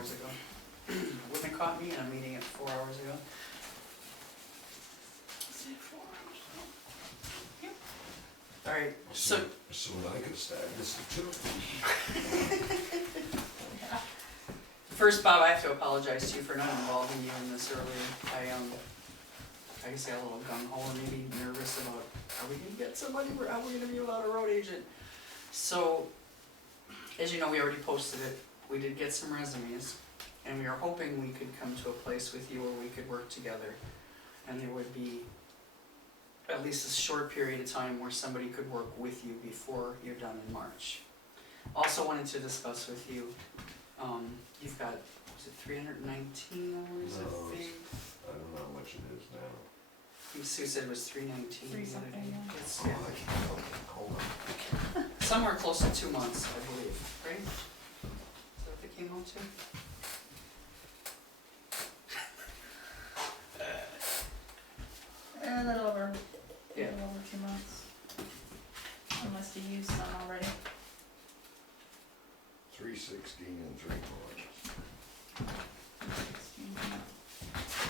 hours ago. Wouldn't have caught me in a meeting at 4 hours ago. Is it 4 hours? Yep. Alright, so, Soon I could start this too. Yeah. first, Bob, I have to apologize to you for not involving you in this earlier. I guess I got a little gung-ho or maybe nervous about, are we gonna get somebody, how are we gonna be without a road agent? So, as you know, we already posted it, we did get some resumes, and we were hoping we could come to a place with you where we could work together. And there would be at least a short period of time where somebody could work with you before you're done in March. Also wanted to discuss with you, you've got, was it 319 hours, No, I think? I don't know how much it is now. I think Sue said it was 319. Three something, yeah. It's, Oh, yeah, I can't, okay, hold on. somewhere close to 2 months, I believe, right? Is that what they came out to? A little over, Yeah. 2 months. Unless you used some already. 316 and 3 more.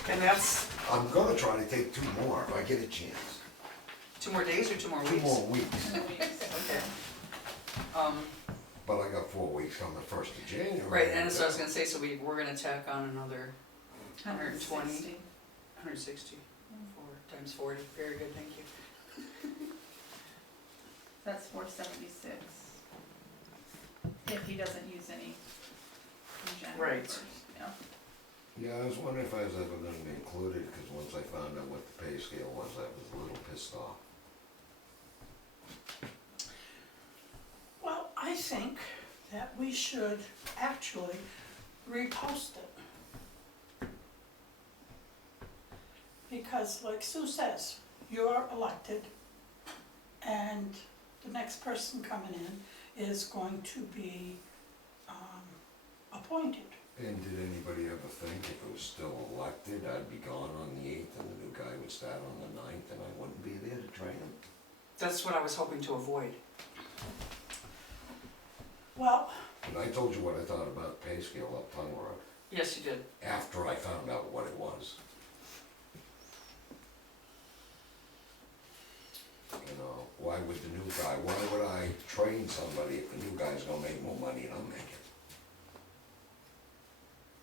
And that's I'm gonna try to take 2 more if I get a chance. 2 more days or 2 more 2 weeks? more weeks, Okay. but I got 4 weeks on the 1st of January. Right, and that's what I was gonna say, so we're gonna tack on another 120. 160. 160, 4 times 40, very good, thank you. That's 476. If he doesn't use any in January Right. 1st, yeah. Yeah, I was wondering if I was ever gonna be included, because once I found out what the pay scale was, I was a little pissed off. Well, I think that we should actually repost it. Because like Sue says, you're elected and the next person coming in is going to be appointed. And did anybody ever think if it was still elected, I'd be gone on the 8th and the new guy would start on the 9th and I wouldn't be there to train him? That's what I was hoping to avoid. Well, And I told you what I thought about pay scale up Tongue Road, Yes, you did. after I found out what it was. You know, why would the new guy, why would I train somebody if the new guy's gonna make more money than I'm making?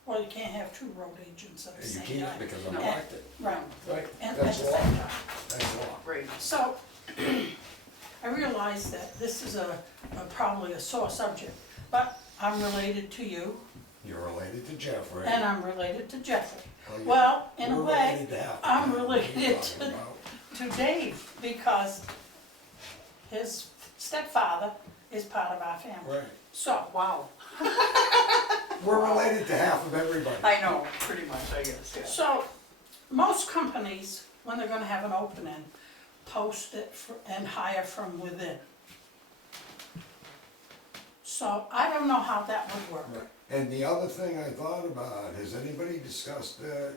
well, you can't have 2 road agents at the You same can't time. because I'm No. elected. Right, Right, and at the that's same law, time. that's law. Right. So, I realize that this is probably a sore subject, but I'm related to you, You're related to Jeffrey. and I'm related to Jeffrey. Well, Well, in a you're way, related to half the I'm town. What are you related talking about? to Dave, because his stepfather is part of our family. Right, So, Wow. we're related to half of everybody. I know, pretty much, I guess, yeah. so, most companies, when they're gonna have an opening, post it and hire from within. So, I don't know how that would work. Right. And the other thing I thought about, has anybody discussed that?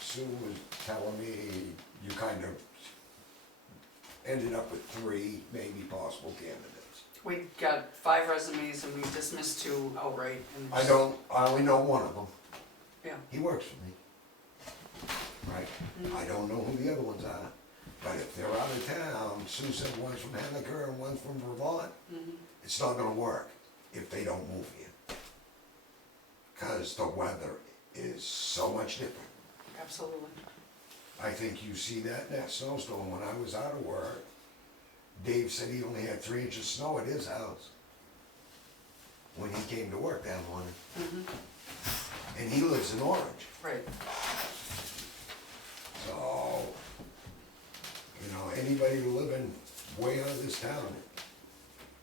Sue was telling me you kind of ended up with 3 maybe possible candidates. We got 5 resumes and we dismissed 2 outright. And I only know one of them. Yeah. He works for me. Right? Mhm. I don't know who the other ones are. But if they're out of town, Sue said one's from Henniker and one's from Vermont, Mhm. it's not gonna work if they don't move here. Cause the weather is so much different. Absolutely. I think you see that in that snowstorm when I was out of work. Dave said he only had 3 inches of snow at his house when he came to work that morning. Mhm. And he lives in Orange. Right. So, you know, anybody living way out of this town,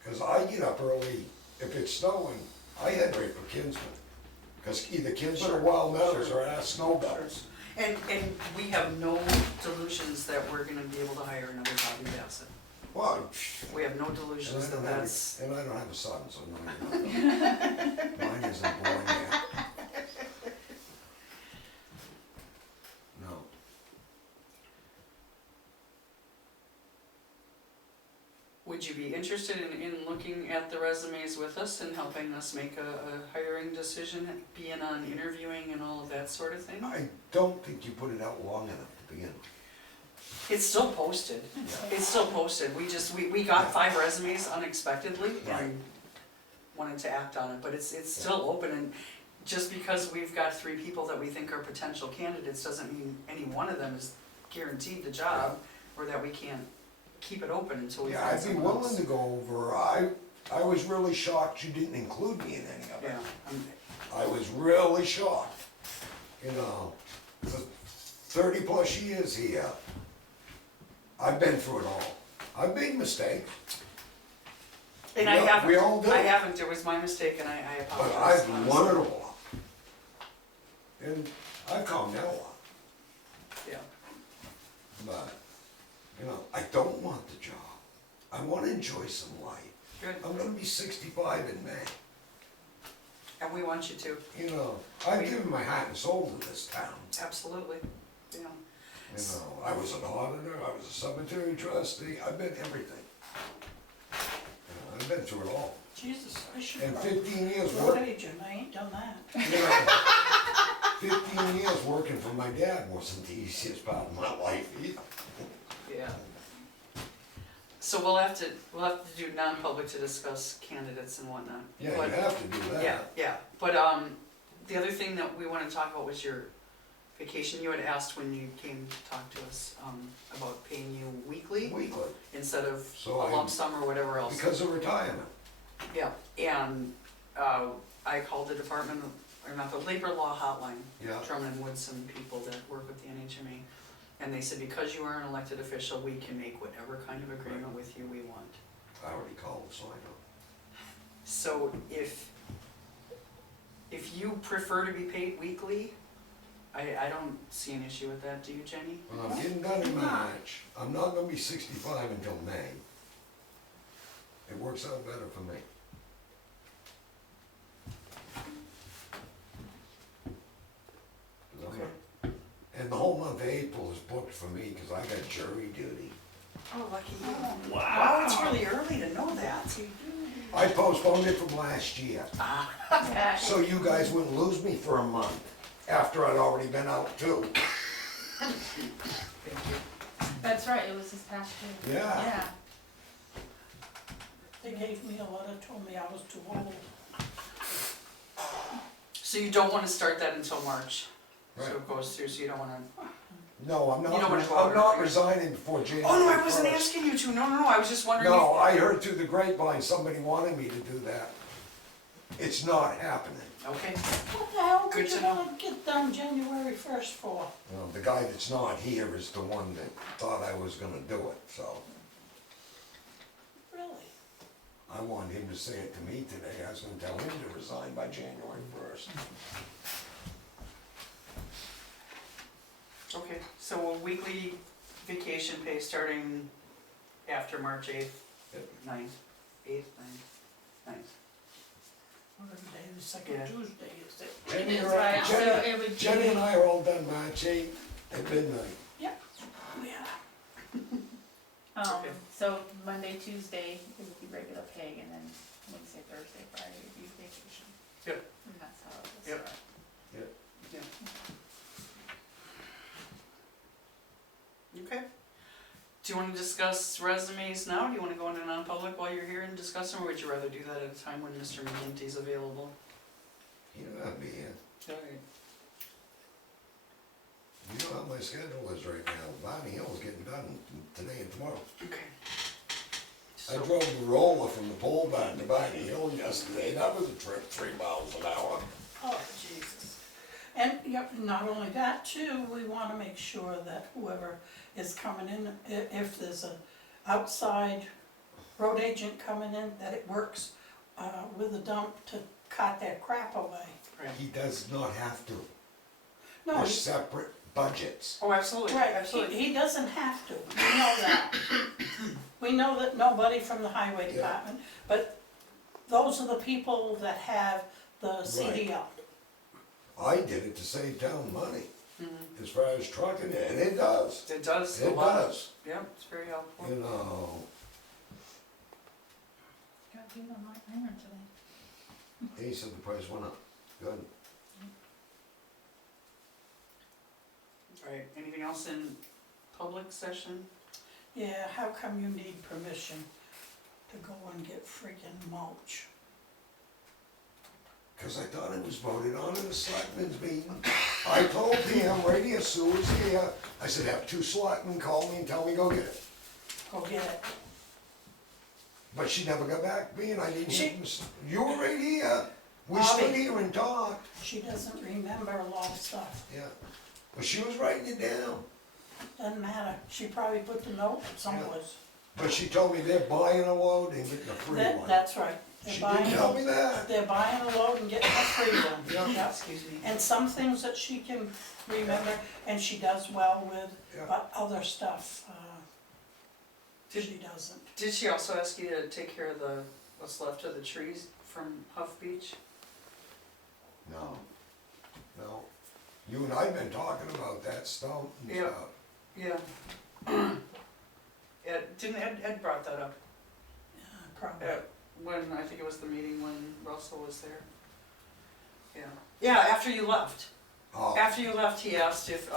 cause I get up early, if it's snowing, I head right for Kinsman. Cause either Kinsman or Sure, Wild Meadows sure. are at snow belts. And we have no delusions that we're gonna be able to hire another Bobby Bassett. Well, We have no and delusions I that don't have that's, and I don't have a son, so no, you're not. Mine isn't born yet. No. would would you be interested in looking at the resumes with us and helping us make a hiring decision, being on interviewing and all of that sort of thing? I don't think you put it out long enough to begin with. It's still posted. It's still posted. We got 5 resumes unexpectedly Right. and wanted to act on it, but it's still open, and just because we've got 3 people that we think are potential candidates doesn't mean any one of them is guaranteed the job, or that we can't keep it open until we Yeah, find I'd be someone willing else. to go over, I was really shocked you didn't include me in any of it. Yeah, I was really shocked, you know, for 30+ years here, I've been through it all. I've made mistakes, and I We haven't, all do. I haven't, it was my mistake, and I but apologize. I've honestly. learned a lot. And I've calmed down a lot, Yeah, but, you know, I don't want the job. I wanna enjoy some life. good, I'm gonna be 65 in May. and we want you to, You know, I've given my heart and soul to this town. absolutely, yeah. You know, I was an auditor, I was a cemetery trustee, I've been everything. You know, I've been through it all. Jesus, I should And probably 15 years road working, agent, I ain't done that. you know, 15 years working for my dad wasn't the easiest part of my life either. Yeah. So we'll have to do non-public to discuss candidates and whatnot. Yeah, you But- have to do that. Yeah, but, the other thing that we wanna talk about was your vacation. You had asked when you came to talk to us, about paying you weekly Weekly, instead of So a lump sum or whatever else. because of retirement. Yeah, and, I called the department, or not, the labor law hotline, Yeah, Drummond and Woodson people that work with the NHMA. And they said, because you are an elected official, we can make whatever kind of agreement with you we want. I already called, so I know. So if you prefer to be paid weekly, I don't see an issue with that, do you, Jenny? When I'm getting done in March, I'm not gonna be 65 until May. It works out better for me. And the whole month of April is booked for me, cause I got jury duty. Oh, lucky you. Wow, it's really early to know that. I postponed it from last year, Ah, Yeah. so you guys wouldn't lose me for a month, after I'd already been out too. thank you. That's right, it was this past year. Yeah. Yeah. They gave me a letter, told me I was too old. So you don't wanna start that until March? Right. So it goes through, so you don't wanna, No, I'm You don't wanna not, go out I'm not early. resigning before January oh no, I wasn't 1st. asking you to, no, I was just wondering if. No, I heard through the grapevine, somebody wanted me to do that. It's not happening. Okay, What the hell Good would you to know. wanna get done January 1st for? Well, the guy that's not here is the one that thought I was gonna do it, so Really? I want him to say it to me today. I was gonna tell him to resign by January 1st. okay, so a weekly vacation pay starting after March 8th, Yep. 9th, 8th, 9th. Whatever day, the second Yeah. Tuesday is it? Jenny, That's right, so Jenny, it would be. Jenny and I are all done March 8th at midnight. Yeah. Okay. So Monday, Tuesday, it would be regular pay, and then Wednesday, Thursday, Friday would be vacation. Yep. And that's how it was. Yep. set. Yeah. Okay. Do you wanna discuss resumes now? Do you wanna go into non-public while you're here and discuss them, or would you rather do that at a time when Mr. McGinty's available? You know how me, Alright. you know how my schedule is right now. Bonnie Hill's getting done today and tomorrow. Okay. I So, drove the roller from the pole barn to Bonnie Hill yesterday. That was a trip, 3 miles an hour. Oh, Jesus. And, yep, not only that too, we wanna make sure that whoever is coming in, if there's a outside road agent coming in, that it works, with a dump to cart their crap away. right. He does not have to. No, They're separate budgets. Oh, absolutely, right, absolutely. he doesn't have to, we know that. We know that nobody from the highway Yeah. department, but those are the people that have the CDL. I did it to save town money, Mhm. as far as trucking, and it does. It does, a It lot. does, Yeah, it's very helpful. you know. came on my iron today. He said the price went up, good. Alright, anything else in public session? Yeah, how come you need permission to go and get friggin' mulch? Cause I thought it was voted on in the selectmen's meeting. I told him right here, Sue was here, I said, have 2 selectmen call me and tell me go get it. Go get it. But she never got back to me and I didn't She- hear from, you were right here. We Bobby. stood here and talked, She doesn't remember a lot of stuff. yeah. But she was writing it down. Doesn't matter. She probably put the note someplace. But she told me they're buying a load and getting a free one. That's right. They're She buying didn't tell me that. They're buying a load and getting a free one. Yeah. Yep. Excuse me. And some things that she can remember and she does well with, Yeah. but other stuff, Did- she doesn't. Did she also ask you to take care of what's left of the trees from Huff Beach? No, no. You and I've been talking about that stump and Yeah. stuff. Yeah. Ed brought that up, Probably. when, I think it was the meeting when Russell was there. Yeah, yeah, after you left. Oh, After you left, he asked if,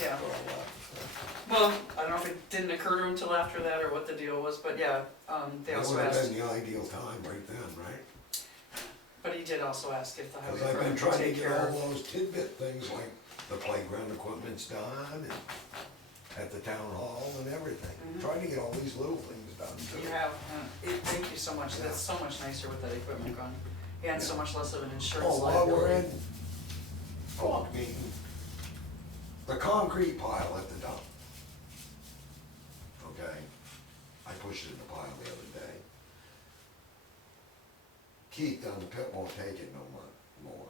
yeah, well, I don't know if it didn't occur to him till after that or what the deal was, but yeah, they that also would have asked, been the ideal time right then, right? but he did also ask if the highway Cause I've been department trying would to take get care all of. those tidbit things like the playground equipment's done and at the town hall and everything. Mhm. Trying to get all these little things done too. You have, thank you so much, that's so much nicer with that equipment gone, and so much less of an insurance Oh, while we're liability. in public meeting, the concrete pile at the dump. Okay, I pushed it in the pile the other day. Keith down the pit won't take it no more,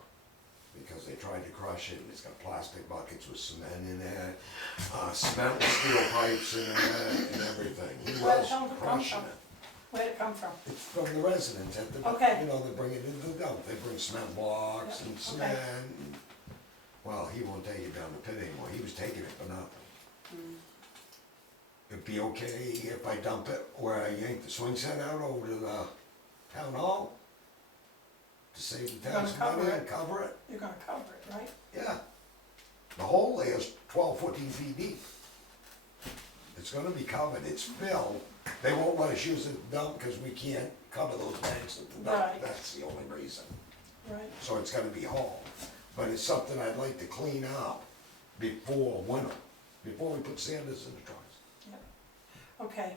because they tried to crush it, and it's got plastic buckets with cement in it, cement with steel pipes in it, and everything. He Where the was hell did it come crushing from? it. Where'd it come from? It's from the residents at the dump, Okay. you know, they bring it into the dump, they bring cement blocks Yeah, and okay. cement. and- Well, he won't take it down the pit anymore, he was taking it for nothing. Mm. It'd be okay if I dump it where I yank the swing set out over to the town hall? To save the You're gonna tax cover money it. and cover it, You're gonna cover it, right? yeah. The hole there is 12, 14 feet deep. It's gonna be covered, it's filled, they won't let us use the dump because we can't cover those banks at the dump, Right. that's the only reason. Right. So it's gotta be hauled. But it's something I'd like to clean up before winter, before we put sanders in the trucks. Okay.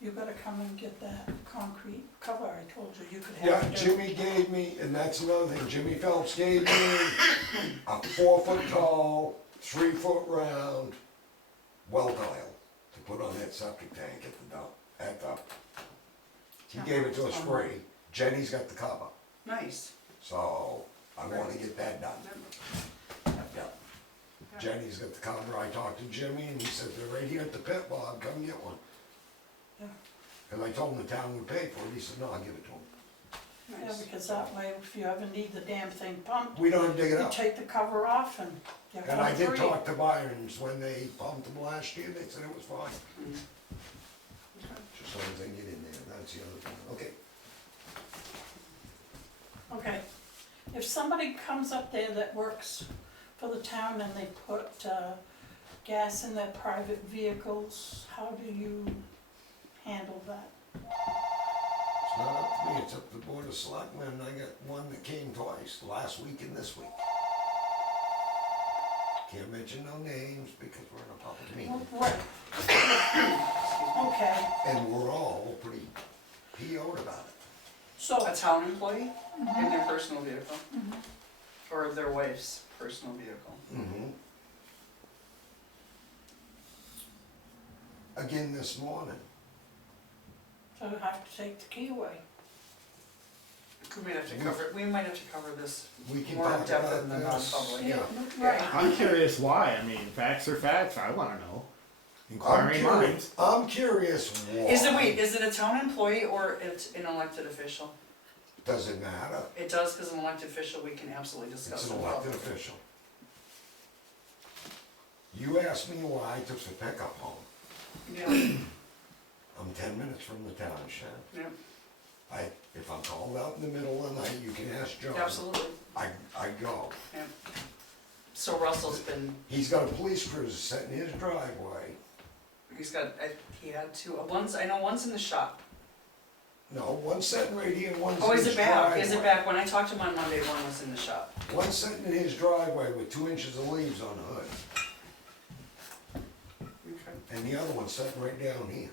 You gotta come and get that concrete cover I told you could have. Yeah, it done. Jimmy gave me, and that's another thing, Jimmy Phelps gave me a 4-foot tall, 3-foot round well tile to put on that septic tank at the dump, he gave it to us free. Jenny's got the cover, Nice. so I wanna get that done. Yep. Jenny's got the cover, I talked to Jimmy and he said, they're right here at the pit, Bob, come get one. Yeah. Cause I told him the town would pay for it, he said, no, I'll give it to him. Yeah, Nice. because that way, if you ever need the damn thing pumped, We don't have to dig it you up. take the cover off and you're And I home did free. talk to Byron's when they pumped them last year, they said it was fine, Mm. Okay. just as long as they get in there, that's the other thing, okay. Okay, if somebody comes up there that works for the town and they put, gas in their private vehicles, how do you handle that? It's not up to me, it's up to the board of selectmen, I got one that came twice, last week and this week. Can't mention no names because we're in a public meeting, Right. Okay, and we're all pretty PO'd about it. so, A town employee in their personal vehicle, or their wife's personal vehicle. Mm-hmm. Again this morning, so you have to take the key away. We might have to cover this we can more in talk depth about in the this. non-public. Yeah. Right. I'm curious why. I mean, facts are facts. I want to know. Inquiring minds. I'm curious why. Is it a town employee or it's an elected official? Does it matter? It does, because an elected official, we can absolutely discuss It's it. an elected official. You asked me why I took the pickup home. Yeah, I'm 10 minutes from the town shed. yeah. If I'm called out in the middle of the night, you can ask John. Absolutely, I go. yeah. So Russell's been, He's got a police cruiser set in his driveway. he had two, I know one's in the shop. No, one's sitting right here, one's in Oh, is his it back? driveway. Is it back? When I talked to him on Monday, one was in the shop. One's sitting in his driveway with 2 inches of leaves on the hood, Okay. and the other one's sitting right down here.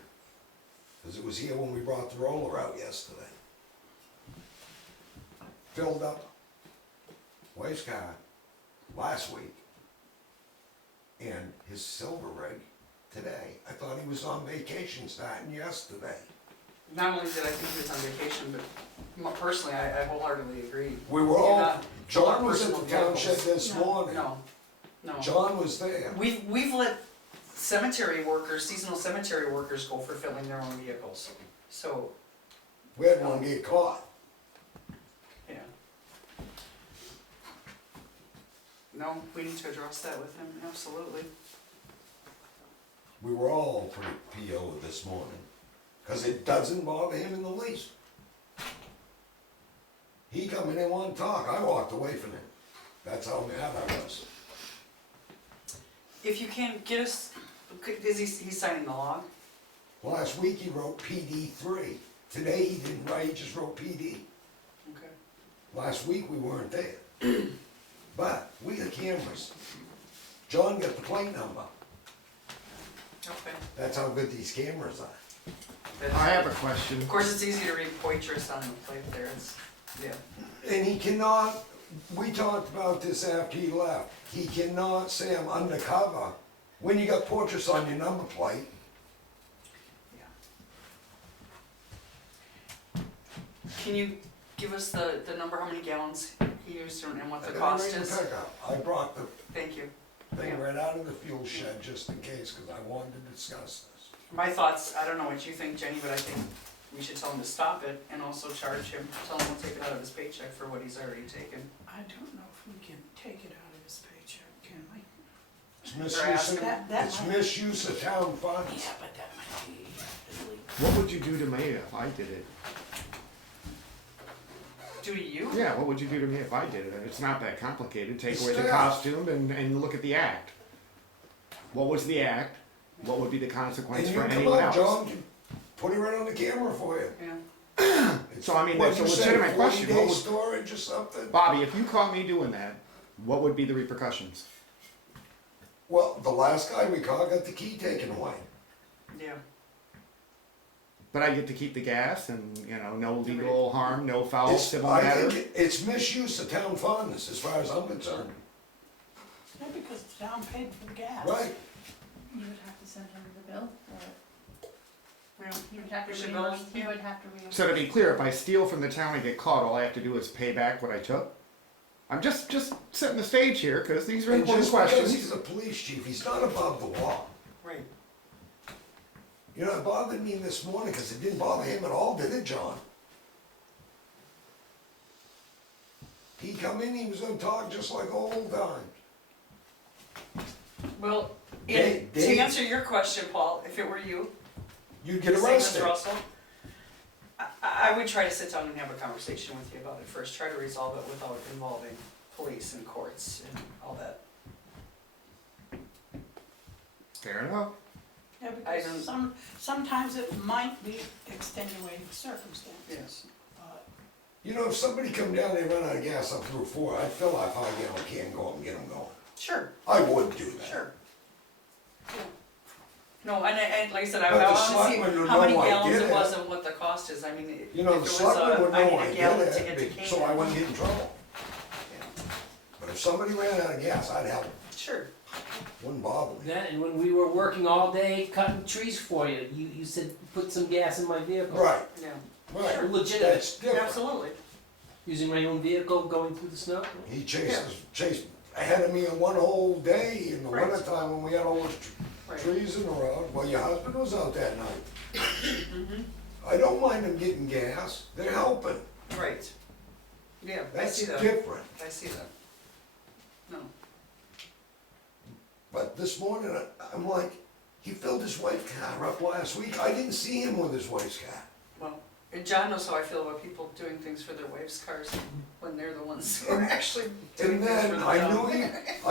Cause it was here when we brought the roller out yesterday. Filled up wife's car last week, and his silver rig today. I thought he was on vacation starting yesterday. Not only did I think he was on vacation, but personally, I wholeheartedly agree. We were You're all, not- John was at personal the town shed vehicles. this morning. No, no. John was there. We've let cemetery workers, seasonal cemetery workers go for filling their own vehicles, so, We had one get caught. yeah. No, we need to address that with him, absolutely. We were all pretty PO this morning, cause it doesn't bother him in the least. He come in and wanted to talk, I walked away from him. That's how mad I was. If you can get us, is he's signing the log? Last week he wrote PD3. Today he didn't write, he just wrote PD. Okay. Last week we weren't there. But we got cameras. John got the plate number. Okay. That's how good these cameras are. That's- I have a question. Of course, it's easy to read Poitras on the plate there, it's, yeah. And he cannot, we talked about this after he left, he cannot say I'm undercover when you got portraits on your number plate. Yeah. Can you give us the number, how many gallons he used and what the I got it cost right in is? the pickup. I brought the Thank you. thing Yeah. right out of the fuel shed just in case, cause I wanted to discuss this. My thoughts, I don't know what you think, Jenny, but I think we should tell him to stop it and also charge him, tell him we'll take it out of his paycheck for what he's already taken. I don't know if we can take it out of his paycheck, can we? It's They're misuse asking- of, That it's might- misuse of town funds. Yeah, but that might be illegal. What would you do to me if I did it? Do to you? Yeah, what would you do to me if I did it? It's not that complicated. Take It's away the theft. costume and look at the act. What was the act? What would be the consequence And you for come anyone out, else? John can put it right on the camera for you. Yeah. It's- So, I mean, what'd that's a you say, legitimate question. 40-day What would- storage or something? Bobby, if you caught me doing that, what would be the repercussions? Well, the last guy we caught got the key taken away. Yeah. But I get to keep the gas and, you know, no legal harm, no foul It's- civil I matter. think it's misuse of town funds, as far as I'm concerned. Yeah, because the town paid for the gas. Right, You would have to send him the bill, or Yeah. you would have We to should reimburse, both, you yeah. would have to reimburse. So to be clear, if I steal from the town and get caught, all I have to do is pay back what I took? I'm just setting the stage here, because these are and important just because questions. he's a police chief, he's not above the law. Right. You know, it bothered me this morning, because it didn't bother him at all, did it, John? He come in, he was gonna talk just like old times. Well, Dave- to Dave- answer your question, Paul, if it were you, You'd get same as arrested. Russell, I would try to sit down and have a conversation with you about it first, try to resolve it without involving police and courts and all that. Fair enough. Yeah, I because don't- sometimes it might be extenuating circumstances. But You know, if somebody come down, they run out of gas up through 4, I'd fill that 5-gallon can, go up and get them going. Sure, I would do that. sure. Yeah. No, and like I said, I But the want to see selectmen would how many know I gallons did it it. was and what the cost is, I mean, if You it know, the was selectmen would I know need I a gallon to did get to it, Canaan. so I wouldn't get in trouble. Yeah. But if somebody ran out of gas, I'd help them, Sure, wouldn't bother me. That, and when we were working all day cutting trees for you, you said, put some gas in my vehicle. Right, yeah, right, Legitimate, that's different. absolutely. using my own vehicle, going through the snow. He chased ahead of me in one whole day in the Right. wintertime when we had all those Right. trees in the road. Well, your husband was out that night. Mhm. I don't mind them getting gas, they're helping. Right. Yeah, I That's see that, different. I see that. No, But this morning, I'm like, he filled his wife's car up last week. I didn't see him with his wife's car. well, And John knows how I feel about people doing things for their wife's cars when they're the ones who are actually doing And things for then the I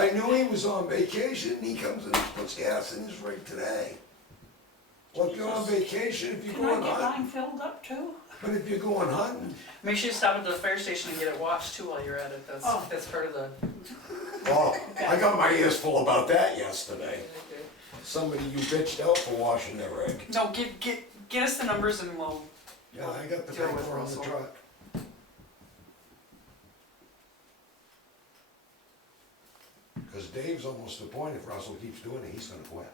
town. knew he was on vacation, he comes and puts gas in his rig today. Well, if you're on vacation, if you're Can I going get hunting, mine filled up too? but if you're going hunting, Make sure you stop at the fire station and get it washed too while you're at it, Oh. that's part of the. oh, I got my ears full about that yesterday. Okay. Somebody you bitched out for washing their rig. No, get us the numbers and we'll, Yeah, I got the Deal with paper on the Russell. truck. Cause Dave's almost to the point, if Russell keeps doing it, he's gonna quit.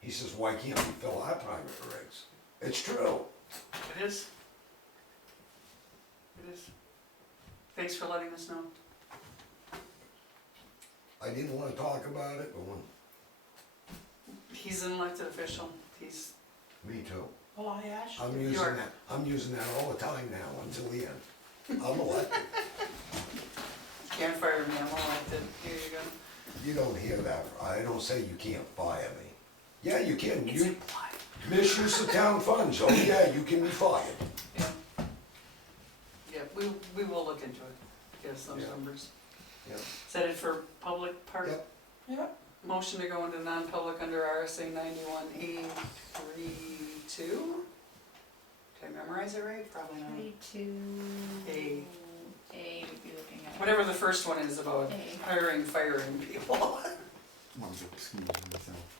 He says, why can't we fill our private rigs? It's true. it is. It is. Thanks for letting us know. I didn't wanna talk about it, but when, He's an elected official, he's, me too. Well, I asked. I'm You using are. that, I'm using that all the time now until the end. I'm elected. can't fire me, I'm elected, here you go. You don't hear that. I don't say you can't fire me. Yeah, you can. It's You implied. misuse of town funds. Oh yeah, you can be fired. Yeah. Yeah, we will look into it, get us those Yeah. numbers. Yeah. Is that it for public part? Yep. Yep, Motion to go into non-public under RSA 91A 3-2? Did I memorize it right? Probably not. 32. A. A would be looking at. Whatever the first one is about A. hiring, firing people. Want to excuse myself.